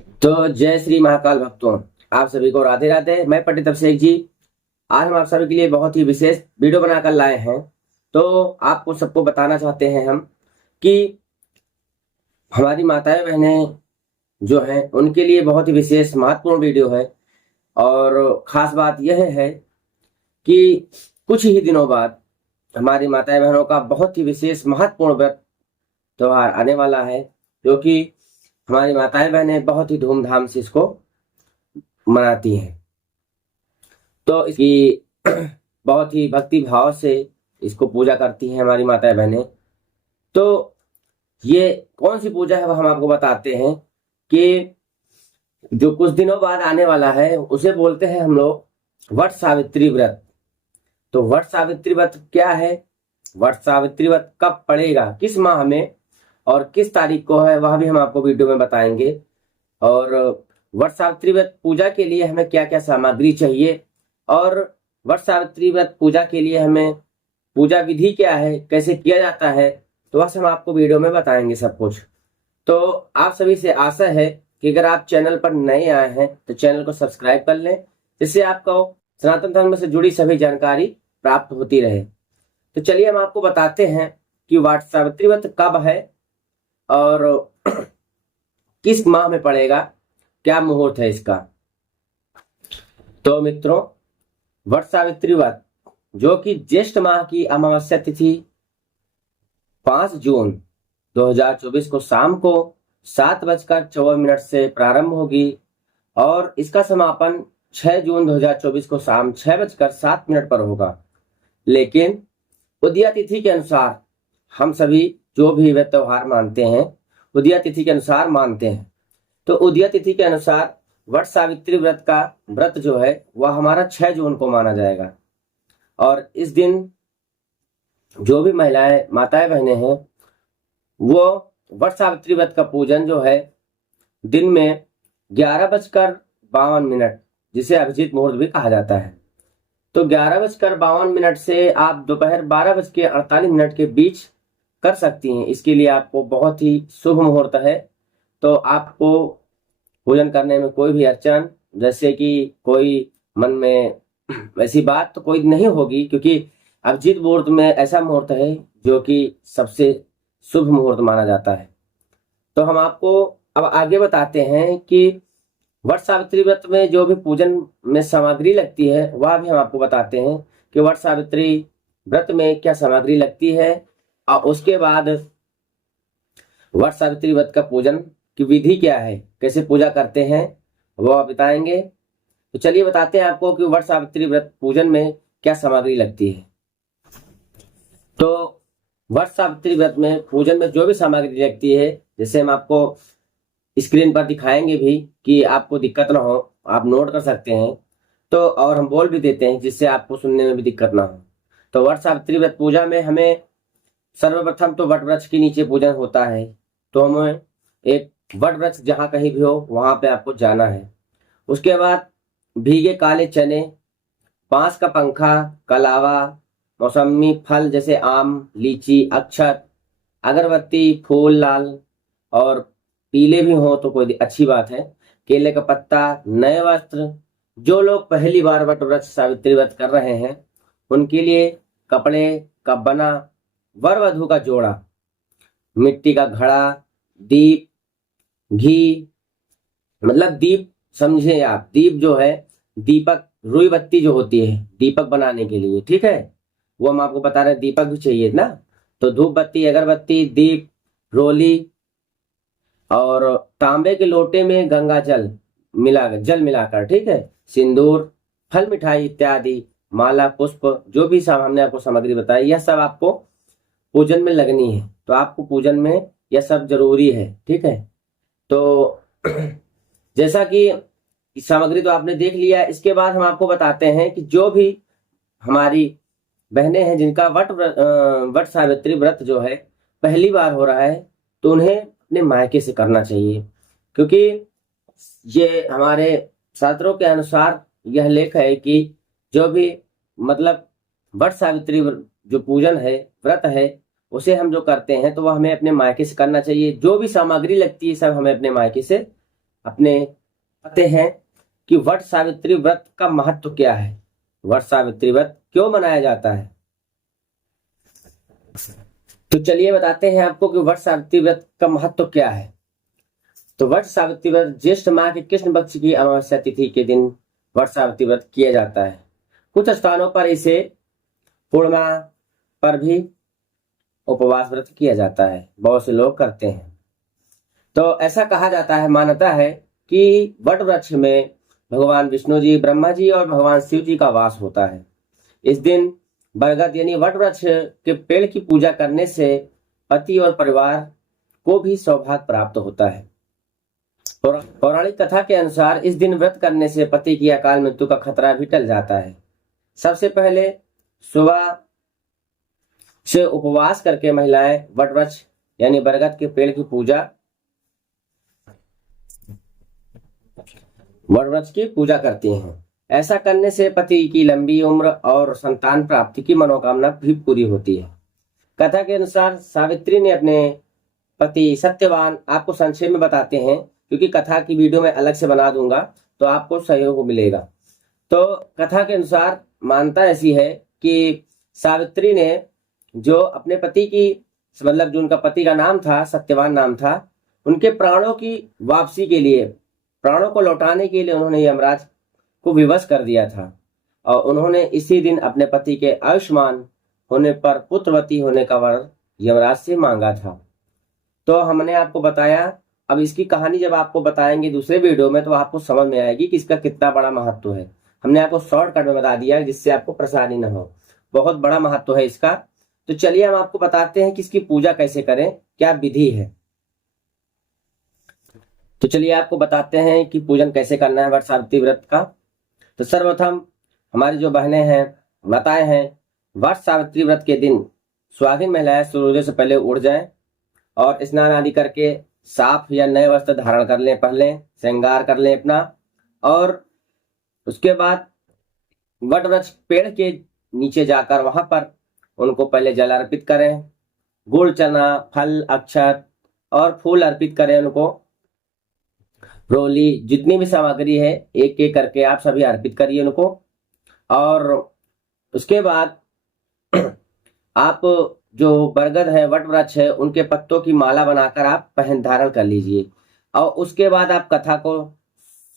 तो जय श्री महाकाल भक्तों, आप सभी को राधे राधे। मैं पंडित अभिषेक जी। आज हम आप सभी के लिए बहुत ही विशेष वीडियो बनाकर लाए हैं। तो आपको सबको बताना चाहते हैं हम कि हमारी माताएं बहनें जो हैं उनके लिए बहुत ही विशेष महत्वपूर्ण वीडियो है। और खास बात यह है कि कुछ ही दिनों बाद हमारी माताएं बहनों का बहुत ही विशेष महत्वपूर्ण व्रत त्योहार आने वाला है, जो कि हमारी माताएं बहनें बहुत ही धूमधाम से इसको मनाती हैं। तो इसकी बहुत ही भक्ति भाव से इसको पूजा करती हैं हमारी माताएं बहनें। तो ये कौन सी पूजा है वह हम आपको बताते हैं कि जो कुछ दिनों बाद आने वाला है उसे बोलते हैं हम लोग वट सावित्री व्रत। तो वट सावित्री व्रत क्या है, वट सावित्री व्रत कब पड़ेगा, किस माह में और किस तारीख को है, वह भी हम आपको वीडियो में बताएंगे। और वट सावित्री व्रत पूजा के लिए हमें क्या क्या सामग्री चाहिए और वट सावित्री व्रत पूजा के लिए हमें पूजा विधि क्या है, कैसे किया जाता है, तो वह हम आपको वीडियो में बताएंगे सब कुछ। तो आप सभी से आशा है कि अगर आप चैनल पर नए आए हैं तो चैनल को सब्सक्राइब कर लें, जिससे आपको सनातन धर्म से जुड़ी सभी जानकारी प्राप्त होती रहे। तो चलिए हम आपको बताते हैं कि वट सावित्री व्रत कब है और किस माह में पड़ेगा, क्या मुहूर्त है इसका। तो मित्रों, वट सावित्री व्रत जो कि ज्येष्ठ माह की अमावस्या तिथि 5 जून 2024 को शाम को 7:54 से प्रारंभ होगी और इसका समापन 6 जून 2024 को शाम 6:07 पर होगा। लेकिन उदया तिथि के अनुसार हम सभी जो भी वे त्योहार मानते हैं उदया तिथि के अनुसार मानते हैं। तो उदया तिथि के अनुसार वट सावित्री व्रत का व्रत जो है वह हमारा 6 जून को माना जाएगा। और इस दिन जो भी महिलाएं माताएं बहनें हैं वो वट सावित्री व्रत का पूजन जो है दिन में 11:52, जिसे अभिजीत मुहूर्त भी कहा जाता है, तो 11:52 से आप दोपहर 12:48 के बीच कर सकती हैं। इसके लिए आपको बहुत ही शुभ मुहूर्त है। तो आपको पूजन करने में कोई भी अड़चन, जैसे कि कोई मन में ऐसी बात तो कोई नहीं होगी, क्योंकि अभिजीत मुहूर्त में ऐसा मुहूर्त है जो कि सबसे शुभ मुहूर्त माना जाता है। तो हम आपको अब आगे बताते हैं कि वट सावित्री व्रत में जो भी पूजन में सामग्री लगती है वह भी हम आपको बताते हैं कि वट सावित्री व्रत में क्या सामग्री लगती है और उसके बाद वट सावित्री व्रत का पूजन की विधि क्या है, कैसे पूजा करते हैं, वो आप बताएंगे। तो चलिए बताते हैं आपको कि वट सावित्री व्रत पूजन में क्या सामग्री लगती है। तो वट सावित्री व्रत में पूजन में जो भी सामग्री लगती है, जैसे हम आपको स्क्रीन पर दिखाएंगे भी कि आपको दिक्कत ना हो, आप नोट कर सकते हैं। तो और हम बोल भी देते हैं जिससे आपको सुनने में भी दिक्कत ना हो। तो वट सावित्री व्रत पूजा में हमें सर्वप्रथम तो वट वृक्ष के नीचे पूजन होता है। तो हमें एक वट वृक्ष जहां कहीं भी हो वहां पे आपको जाना है। उसके बाद भीगे काले चने, बांस का पंखा, कलावा, मौसमी फल जैसे आम, लीची, अक्षत, अगरबत्ती, फूल लाल और पीले भी हो तो कोई अच्छी बात है, केले का पत्ता, नए वस्त्र। जो लोग पहली बार वट वृक्ष सावित्री व्रत कर रहे हैं उनके लिए कपड़े का बना वर वधु का जोड़ा, मिट्टी का घड़ा, दीप, घी, मतलब दीप समझे आप, दीप जो है दीपक, रुई बत्ती जो होती है दीपक बनाने के लिए, ठीक है, वो हम आपको बता रहे हैं। दीपक भी चाहिए ना, तो धूप बत्ती, अगरबत्ती, दीप, रोली और तांबे के लोटे में गंगा जल मिलाकर, ठीक है, सिंदूर, फल मिठाई इत्यादि, माला, पुष्प, जो भी हमने आपको सामग्री बताई यह सब आपको पूजन में लगनी है। तो आपको पूजन में यह सब जरूरी है, ठीक है। तो जैसा कि सामग्री तो आपने देख लिया, इसके बाद हम आपको बताते हैं कि जो भी हमारी बहनें हैं जिनका वट सावित्री व्रत जो है पहली बार हो रहा है तो उन्हें अपने मायके से करना चाहिए, क्योंकि ये हमारे शास्त्रों के अनुसार यह लेख है कि जो भी मतलब वट सावित्री जो पूजन है, व्रत है, उसे हम जो करते हैं तो वह हमें अपने मायके से करना चाहिए। जो भी सामग्री लगती है सब हमें अपने मायके से अपने पते हैं कि वट सावित्री व्रत का महत्व क्या है, वट सावित्री व्रत क्यों मनाया जाता है। तो चलिए बताते हैं आपको कि वट सावित्री व्रत का महत्व क्या है। तो वट सावित्री व्रत ज्येष्ठ माह के कृष्ण पक्ष की अमावस्या तिथि के दिन वट सावित्री व्रत किया जाता है। कुछ स्थानों पर इसे पूर्णिमा पर भी उपवास व्रत किया जाता है, बहुत से लोग करते हैं। तो ऐसा कहा जाता है, मान्यता है कि वट वृक्ष में भगवान विष्णु जी, ब्रह्मा जी और भगवान शिव जी का वास होता है। इस दिन बरगद यानी वट वृक्ष के पेड़ की पूजा करने से पति और परिवार को भी सौभाग्य प्राप्त होता है। पौराणिक कथा के अनुसार इस दिन व्रत करने से पति की अकाल मृत्यु का खतरा भी टल जाता है। सबसे पहले सुबह से उपवास करके महिलाएं वट वृक्ष यानी बरगद के पेड़ की पूजा करती हैं। ऐसा करने से पति की लंबी उम्र और संतान प्राप्ति की मनोकामना भी पूरी होती है। कथा के अनुसार सावित्री ने अपने पति सत्यवान, आपको संक्षेप में बताते हैं क्योंकि कथा की वीडियो मैं अलग से बना दूंगा तो आपको सहयोग मिलेगा। तो कथा के अनुसार मान्यता ऐसी है कि सावित्री ने जो अपने पति की, मतलब जो उनका पति का नाम था, सत्यवान नाम था, उनके प्राणों की वापसी के लिए, प्राणों को लौटाने के लिए उन्होंने यमराज को विवश कर दिया था और उन्होंने इसी दिन अपने पति के आयुष्मान होने पर पुत्रवती होने का वर यमराज से मांगा था। तो हमने आपको बताया, अब इसकी कहानी जब आपको बताएंगे दूसरे वीडियो में तो आपको समझ में आएगी कि इसका कितना बड़ा महत्व है। हमने आपको शॉर्टकट में बता दिया जिससे आपको परेशानी न हो, बहुत बड़ा महत्व है इसका। तो चलिए हम आपको बताते हैं कि इसकी पूजा कैसे करें, क्या विधि है। तो चलिए आपको बताते हैं कि पूजन कैसे करना है वट सावित्री व्रत का। तो सर्वप्रथम हमारी जो बहनें हैं, माताएं हैं, वट सावित्री व्रत के दिन सुहागिन महिलाएं सूर्योदय से पहले उठ जाएं और स्नान आदि करके साफ या नए वस्त्र धारण कर लें, पहन लें, श्रृंगार कर लें अपना, और उसके बाद वट वृक्ष पेड़ के नीचे जाकर वहां पर उनको पहले जल अर्पित करें, गुड़, चना, फल, अक्षत और फूल अर्पित करें उनको। रोली, जितनी भी सामग्री है एक एक करके आप सभी अर्पित करिए उनको। और उसके बाद आप जो बरगद है, वट वृक्ष है, उनके पत्तों की माला बनाकर आप पहन धारण कर लीजिए। और उसके बाद आप कथा को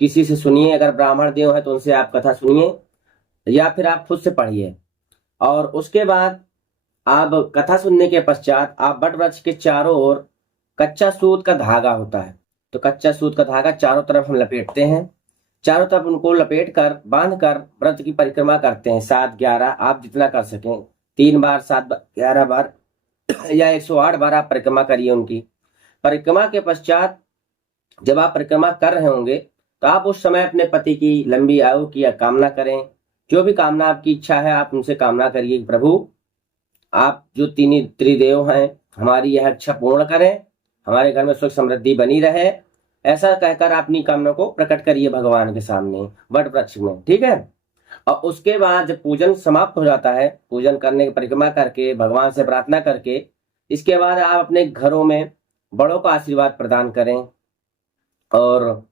किसी से सुनिए, अगर ब्राह्मण देव है तो उनसे आप कथा सुनिए या फिर आप खुद से पढ़िए। और उसके बाद आप कथा सुनने के पश्चात आप वट वृक्ष के चारों ओर कच्चा सूत का धागा होता है, तो कच्चा सूत का धागा चारों तरफ हम लपेटते हैं, चारों तरफ उनको लपेट कर बांध कर व्रत की परिक्रमा करते हैं। 7-11 आप जितना कर सकें, 3 बार, 7-11 बार या 108 बार आप परिक्रमा करिए उनकी। परिक्रमा के पश्चात जब आप परिक्रमा कर रहे होंगे तो आप उस समय अपने पति की लंबी आयु की कामना करें। जो भी कामना आपकी इच्छा है आप उनसे कामना करिए, प्रभु आप जो तीन त्रिदेव हैं हमारी यह इच्छा पूर्ण करें, हमारे घर में सुख समृद्धि बनी रहे, ऐसा कहकर अपनी कामना को प्रकट करिए भगवान के सामने वट वृक्ष में, ठीक है। और उसके बाद जब पूजन समाप्त हो जाता है, पूजन करने की परिक्रमा करके भगवान से प्रार्थना करके, इसके बाद आप अपने घरों में बड़ों का आशीर्वाद प्रदान करें। और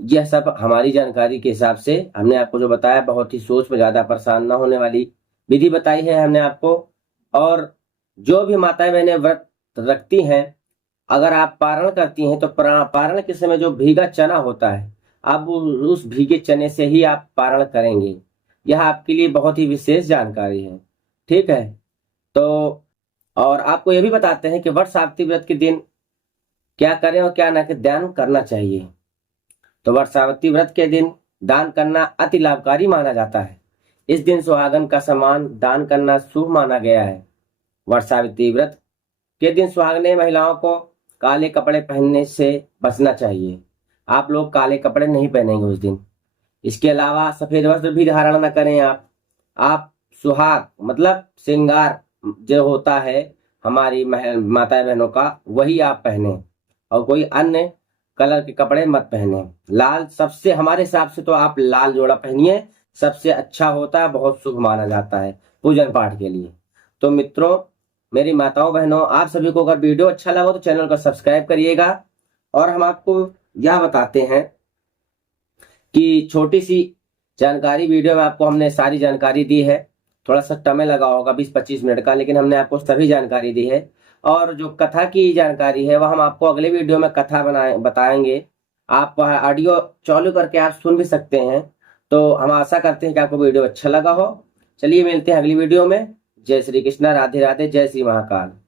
यह सब हमारी जानकारी के हिसाब से हमने आपको जो बताया, बहुत ही सोच में ज्यादा परेशान न होने वाली विधि बताई है हमने आपको। और जो भी माताएं बहनें व्रत रखती हैं, अगर आप पारण करती हैं तो पारण के समय जो भीगा चना होता है, आप उस भीगे चने से ही आप पारण करेंगे। यह आपके लिए बहुत ही विशेष जानकारी है, ठीक है। तो और आपको यह भी बताते हैं कि वट सावित्री व्रत के दिन क्या करें और क्या न करें, दान करना चाहिए। तो वट सावित्री व्रत के दिन दान करना अति लाभकारी माना जाता है। इस दिन सुहागन का सम्मान दान करना शुभ माना गया है। वट सावित्री व्रत के दिन सुहागने महिलाओं को काले कपड़े पहनने से बचना चाहिए। आप लोग काले कपड़े नहीं पहनेंगे उस दिन। इसके अलावा सफेद वस्त्र भी धारण न करें आप सुहाग मतलब श्रृंगार जो होता है हमारी माता बहनों का, वही आप पहने और कोई अन्य कलर के कपड़े मत पहने। लाल सबसे, हमारे हिसाब से तो आप लाल जोड़ा पहनिए, सबसे अच्छा होता है, बहुत शुभ माना जाता है पूजन पाठ के लिए। तो मित्रों, मेरी माताओं बहनों, आप सभी को अगर वीडियो अच्छा लगा तो चैनल को सब्सक्राइब करिएगा। और हम आपको यह बताते हैं कि छोटी सी जानकारी वीडियो में आपको हमने सारी जानकारी दी है। थोड़ा सा समय लगा होगा 20-25 मिनट का, लेकिन हमने आपको सभी जानकारी दी है। और जो कथा की जानकारी है वह हम आपको अगले वीडियो में कथा बताएंगे। आप ऑडियो चालू करके आप सुन भी सकते हैं। तो हम आशा करते हैं कि आपको वीडियो अच्छा लगा हो। चलिए मिलते हैं अगली वीडियो में। जय श्री कृष्णा, राधे राधे, जय श्री महाकाल।